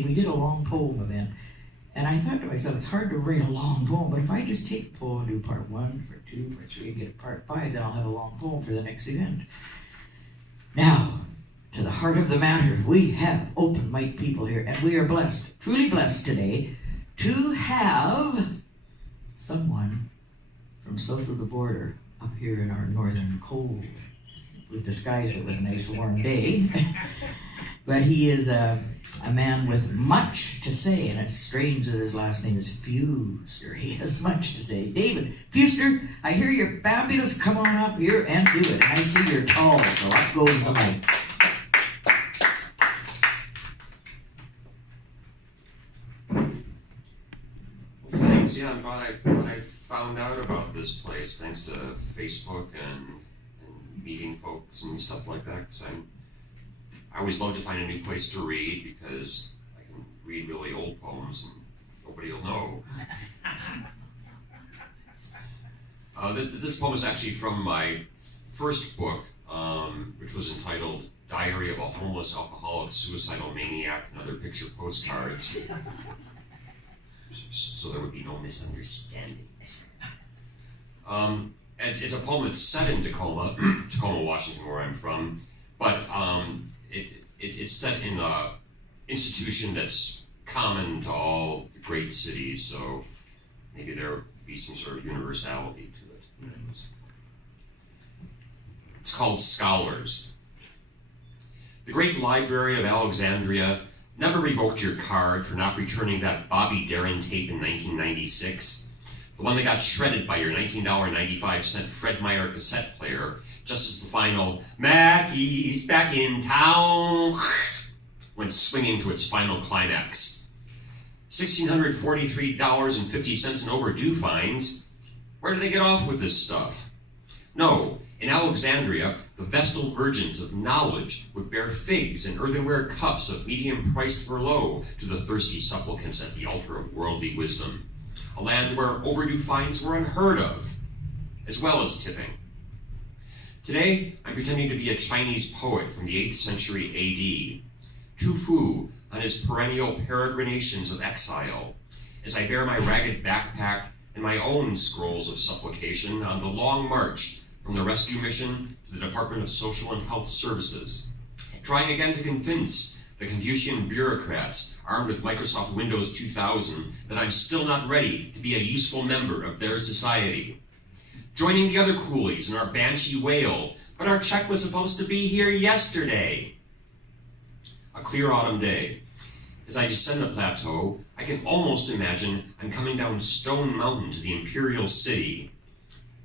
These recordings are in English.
we did a long poem event, and I thought to myself, it's hard to write a long poem, but if I just take a poem, do part 1, part 2, part 3, and get a part 5, then I'll have a long poem for the next event. Now, to the heart of the matter, we have open mic people here, and we are blessed, truly blessed today, to have someone from south of the border up here in our northern cold. We've disguised it with a nice warm day. But he is a man with much to say, and it's strange that his last name is Fewster. He has much to say. David Fewster, I hear you're fabulous. Come on up here and do it. And I see you're tall, so up goes the mic. Thanks. Yeah, I'm glad I found out about this place thanks to Facebook and meeting folks and stuff like that. Because I always love to find a new place to read because I can read really old poems and nobody will know. This poem is actually from my first book, which was entitled Diary of a Homeless Alcoholic Suicidal Maniac and Other Picture Postcards. So there would be no misunderstandings. It's a poem that's set in Tacoma, Washington, where I'm from, but it's set in an institution that's common to all the great cities, so maybe there would be some sort of universality to it. Who knows? It's called Scholars. The great library of Alexandria never revoked your card for not returning that Bobby Darin tape in 1996, the one that got shredded by your $19.95 Fred Meyer cassette player just as the final "Mackey's back in town" went swinging to its final climax. $1,643.50 in overdue fines. Where do they get off with this stuff? No, in Alexandria, the Vestal virgins of knowledge would bear figs in earthenware cups of medium priced Merlot to the thirsty supplicants at the altar of worldly wisdom, a land where overdue fines were unheard of, as well as tipping. Today, I'm pretending to be a Chinese poet from the 8th century A.D., Tu Fu on his perennial peregrinations of exile, as I bear my ragged backpack and my own scrolls of supplication on the long march from the rescue mission to the Department of Social and Health Services, trying again to convince the Confucian bureaucrats armed with Microsoft Windows 2000 that I'm still not ready to be a useful member of their society. Joining the other coolies in our banshee wail, but our check was supposed to be here yesterday. A clear autumn day. As I descend the plateau, I can almost imagine I'm coming down Stone Mountain to the Imperial City.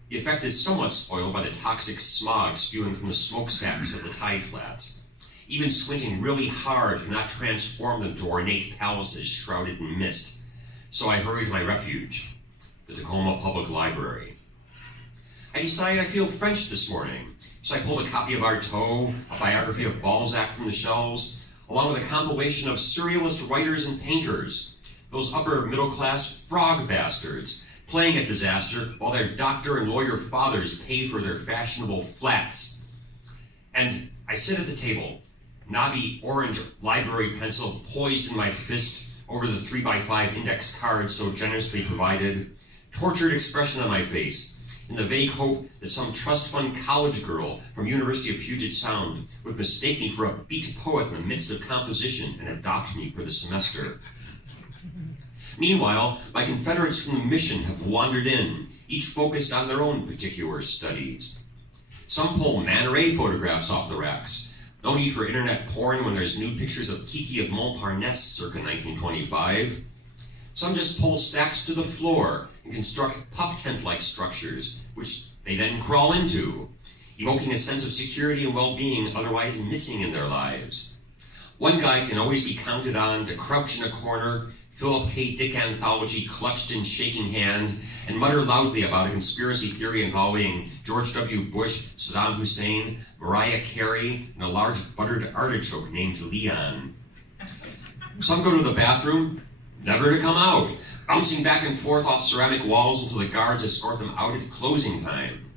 The effect is somewhat spoiled by the toxic smog spewing from the smokestacks of the tide flats. Even squinting really hard cannot transform them to ornate palaces shrouded in mist. So I hurry to my refuge, the Tacoma Public Library. I decide I feel French this morning, so I pulled a copy of Artaud, a biography of Balzac from the shelves, along with a compilation of surrealist writers and painters, those upper middle-class frog bastards, playing at disaster while their doctor and lawyer fathers pay for their fashionable flats. And I sit at the table, knobby orange library pencil poised in my fist over the 3x5 index card so generously provided, tortured expression on my face, in the vague hope that some trust fund college girl from University of Puget Sound would mistake me for a beat poet in the midst of composition and adopt me for the semester. Meanwhile, my confederates from the mission have wandered in, each focused on their own particular studies. Some pull Man Ray photographs off the racks. No need for internet porn when there's new pictures of Kiki of Montparnasse circa 1925. Some just pull stacks to the floor and construct pup tent-like structures, which they then crawl into, evoking a sense of security and well-being otherwise missing in their lives. One guy can always be counted on to crouch in a corner, Philip K. Dick anthology clutched in shaking hand, and mutter loudly about a conspiracy theory involving George W. Bush, Saddam Hussein, Mariah Carey, and a large buttered artichoke named Leon. Some go to the bathroom, never to come out, bouncing back and forth off ceramic walls until the guards escort them out at closing time.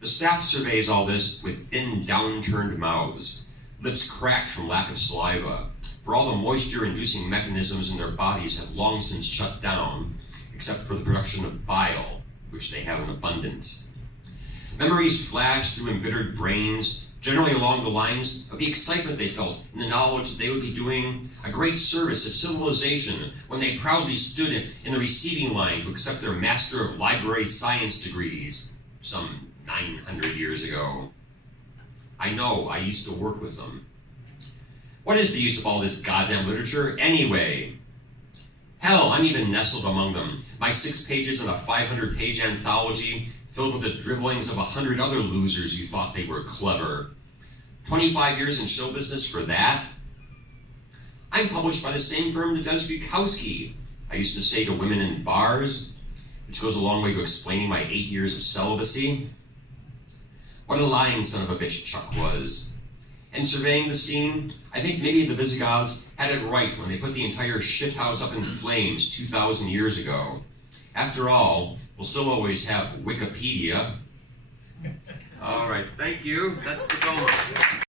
The staff surveys all this with thin, downturned mouths. lips cracked from lack of saliva, for all the moisture-inducing mechanisms in their bodies have long since shut down, except for the production of bile, which they have in abundance. Memories flash through embittered brains, generally along the lines of the excitement they felt in the knowledge that they would be doing a great service to civilization when they proudly stood in the receiving line to accept their Master of Library Science degrees some 900 years ago. I know, I used to work with them. What is the use of all this goddamn literature anyway? Hell, I'm even nestled among them. My 6 pages in a 500-page anthology filled with the dribblings of 100 other losers who thought they were clever. 25 years in show business for that? I'm published by the same firm that does Bukowski, I used to say to women in bars, which goes a long way to explaining my 8 years of celibacy. What a lying son of a bitch Chuck was. And surveying the scene, I think maybe the Visigoths had it right when they put the entire shithouse up in flames 2,000 years ago. After all, we'll still always have Wikipedia. All right, thank you. That's the phone.